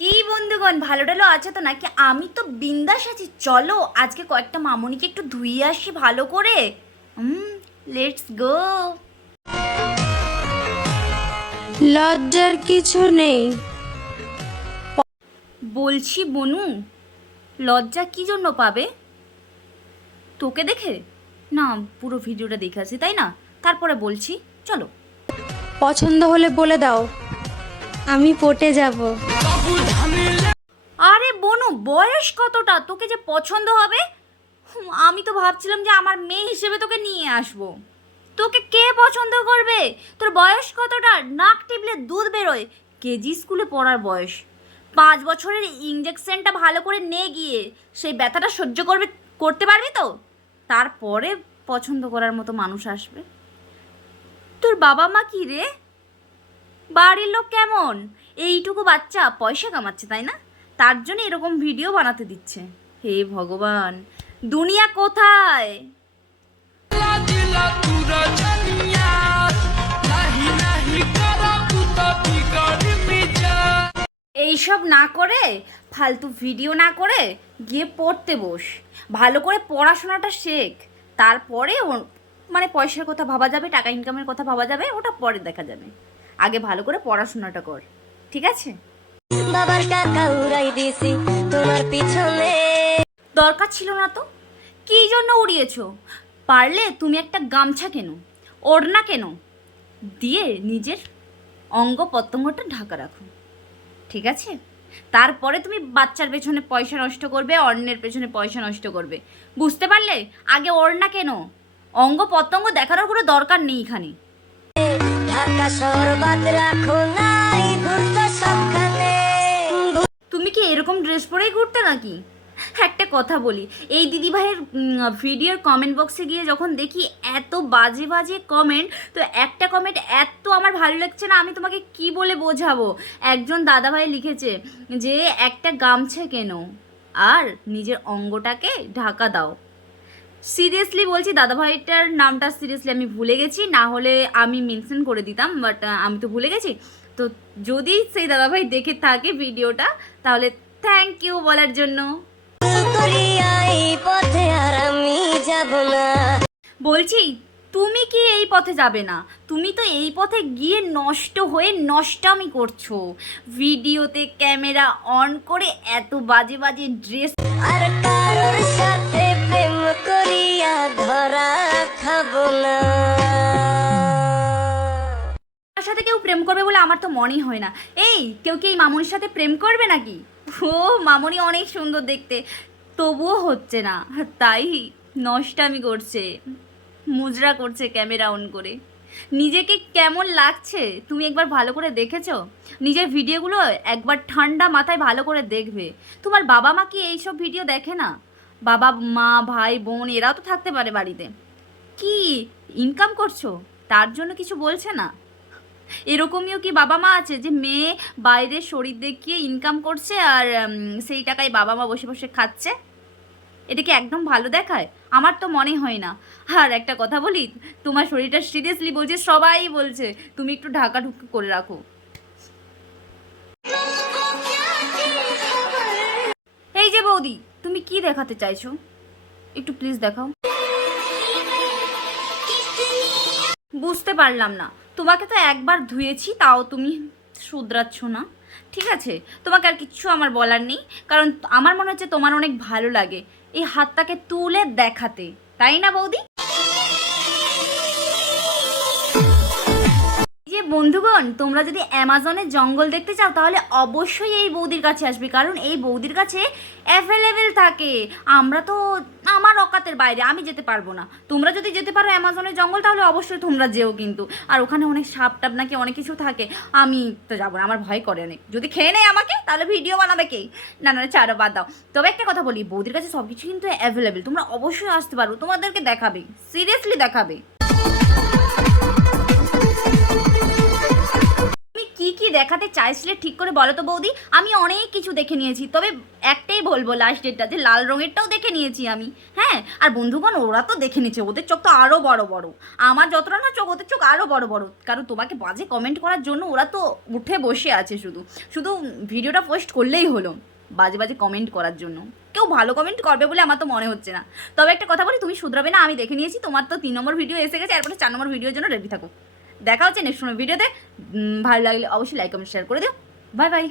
কি বন্ধুগণ, ভালো টালো আছে তো নাকি? আমি তো বিন্দাস আছি। চলো আজকে কয়েকটা মামনিকে একটু ধুইয়ে আসি ভালো করে। Let's go. লজ্জার কিছু নেই। বলছি বনু, লজ্জা কি জন্য পাবে? তোকে দেখে না, পুরো ভিডিওটা দেখে আসি তাই না, তারপরে বলছি। চলো। পছন্দ হলে বলে দাও, আমি পটে যাব। আরে বনু, বয়স কতটা তোকে যে পছন্দ হবে? আমি তো ভাবছিলাম যে আমার মেয়ে হিসেবে তোকে নিয়ে আসবো। তোকে কে পছন্দ করবে? তোর বয়স কতটা? নাক টিপলে দুধ বেরোয়। কেজি স্কুলে পড়ার বয়স। 5 বছরের ইঞ্জেকশনটা ভালো করে নে গিয়ে, সেই ব্যথাটা সহ্য করতে পারবি তো? তারপরে পছন্দ করার মতো মানুষ আসবে। তোর বাবা মা কি রে? বাড়ির লোক কেমন? এইটুকু বাচ্চা পয়সা কামাচ্ছে তাই না, তার জন্য এরকম ভিডিও বানাতে দিচ্ছে। হে ভগবান, দুনিয়া কোথায়? এইসব না করে, ফালতু ভিডিও না করে গিয়ে পড়তে বস। ভালো করে পড়াশোনাটা শেখ, তারপরে মানে পয়সার কথা ভাবা যাবে, টাকা ইনকামের কথা ভাবা যাবে, ওটা পরে দেখা যাবে। আগে ভালো করে পড়াশোনাটা কর, ঠিক আছে? বাবার টাকা উড়াই দিছি তোমার পিছনে। দরকার ছিল না তো, কী জন্য উড়িয়েছো? পারলে তুমি একটা গামছা কেনো, ওড়না কেনো, দিয়ে নিজের অঙ্গ প্রত্যঙ্গটা ঢাকা রাখো, ঠিক আছে? তারপরে তুমি বাচ্চার পেছনে পয়সা নষ্ট করবে, অন্যের পেছনে পয়সা নষ্ট করবে, বুঝতে পারলে? আগে ওড়না কেনো, অঙ্গ প্রত্যঙ্গ দেখানোর কোনো দরকার নেই এখানে। ঢাকা শহর বাদ রাখো নাই, ভুলতো সবখানে। তুমি কি এরকম ড্রেস পরেই ঘুরতে নাকি? একটা কথা বলি, এই দিদিভাইয়ের ভিডিওর কমেন্ট বক্সে গিয়ে যখন দেখি এত বাজে বাজে কমেন্ট, তো একটা কমেন্ট এত আমার ভালো লাগছে না, আমি তোমাকে কি বলে বোঝাবো। একজন দাদাভাই লিখেছে যে একটা গামছা কেনো আর নিজের অঙ্গটাকে ঢাকা দাও। সিরিয়াসলি বলছি, দাদাভাইটার নামটা সিরিয়াসলি আমি ভুলে গেছি, না হলে আমি মেনশন করে দিতাম, বাট আমি তো ভুলে গেছি। তো যদি সেই দাদাভাই দেখে থাকে ভিডিওটা, তাহলে থ্যাংক ইউ বলার জন্য। এই পথে আর আমি যাব না। বলছি, তুমি কি এই পথে যাবে না? তুমি তো এই পথে গিয়ে নষ্ট হয়ে নষ্টামি করছো। ভিডিওতে ক্যামেরা অন করে এত বাজে বাজে ড্রেস। আর কারোর সাথে প্রেম করিয়া ধরা খাবো না। তার সাথে কেউ প্রেম করবে বলে আমার তো মনেই হয় না। এই কেউ কি এই মামনির সাথে প্রেম করবে নাকি? ও মামনি অনেক সুন্দর দেখতে, তবুও হচ্ছে না, তাই নষ্টামি করছে, মুজরা করছে ক্যামেরা অন করে। নিজেকে কেমন লাগছে তুমি একবার ভালো করে দেখেছো? নিজের ভিডিওগুলো একবার ঠান্ডা মাথায় ভালো করে দেখবে। তোমার বাবা মা কি এইসব ভিডিও দেখে না? বাবা মা ভাই বোন এরাও তো থাকতে পারে বাড়িতে। কি ইনকাম করছো, তার জন্য কিছু বলছে না? এরকমইও কি বাবা মা আছে যে মেয়ে বাইরে শরীর দেখিয়ে ইনকাম করছে আর সেই টাকায় বাবা মা বসে বসে খাচ্ছে? এটা কি একদম ভালো দেখায়? আমার তো মনে হয় না। আর একটা কথা বলি, তোমার শরীরটা সিরিয়াসলি বলছে, সবাই বলছে তুমি একটু ঢাকা ঢুকি করে রাখো। এই যে বৌদি, তুমি কি দেখাতে চাইছো? একটু প্লিজ দেখাও। বুঝতে পারলাম না, তোমাকে তো একবার ধুয়েছি, তাও তুমি শুধরাচ্ছ না। ঠিক আছে, তোমাকে আর কিচ্ছু আমার বলার নেই, কারণ আমার মনে হচ্ছে তোমার অনেক ভালো লাগে এই হাতটাকে তুলে দেখাতে, তাই না বৌদি? যে বন্ধুগণ, তোমরা যদি অ্যামাজনে জঙ্গল দেখতে চাও তাহলে অবশ্যই এই বৌদির কাছে আসবে, কারণ এই বৌদির কাছে অ্যাভেলেবেল থাকে। আমরা তো, আমার অকাতের বাইরে, আমি যেতে পারবো না। তোমরা যদি যেতে পারো অ্যামাজনের জঙ্গল তাহলে অবশ্যই তোমরা যেও কিন্তু। আর ওখানে অনেক সাপ টাপ নাকি অনেক কিছু থাকে, আমি তো যাবো না, আমার ভয় করে অনেক। যদি খেয়ে নেয় আমাকে তাহলে ভিডিও বানাবে কে? না না, ছাড়ো, বাদ দাও। তবে একটা কথা বলি, বৌদির কাছে সব কিছু কিন্তু অ্যাভেলেবেল, তোমরা অবশ্যই আসতে পারো, তোমাদেরকে দেখাবে, সিরিয়াসলি দেখাবে। কি কি দেখাতে চাইছিলে ঠিক করে বলো তো বৌদি? আমি অনেক কিছু দেখে নিয়েছি, তবে একটাই বলবো লাস্ট ডেটটা, যে লাল রঙেরটাও দেখে নিয়েছি আমি। হ্যাঁ, আর বন্ধুগণ ওরা তো দেখে নিয়েছে, ওদের চোখ তো আরও বড় বড়। আমার যতটা না চোখ, ওদের চোখ আরও বড় বড়, কারণ তোমাকে বাজে কমেন্ট করার জন্য ওরা তো উঠে বসে আছে, শুধু শুধু ভিডিওটা পোস্ট করলেই হলো বাজে বাজে কমেন্ট করার জন্য। কেউ ভালো কমেন্ট করবে বলে আমার তো মনে হচ্ছে না। তবে একটা কথা বলি, তুমি শুধরাবে না, আমি দেখে নিয়েছি। তোমার তো 3 নম্বর ভিডিও এসে গেছে, এরপরে 4 নম্বর ভিডিওর জন্য রেডি থাকো। দেখা হচ্ছে নেক্সট ভিডিওতে। ভালো লাগলে অবশ্যই লাইক কমেন্ট শেয়ার করে দিও। Bye bye.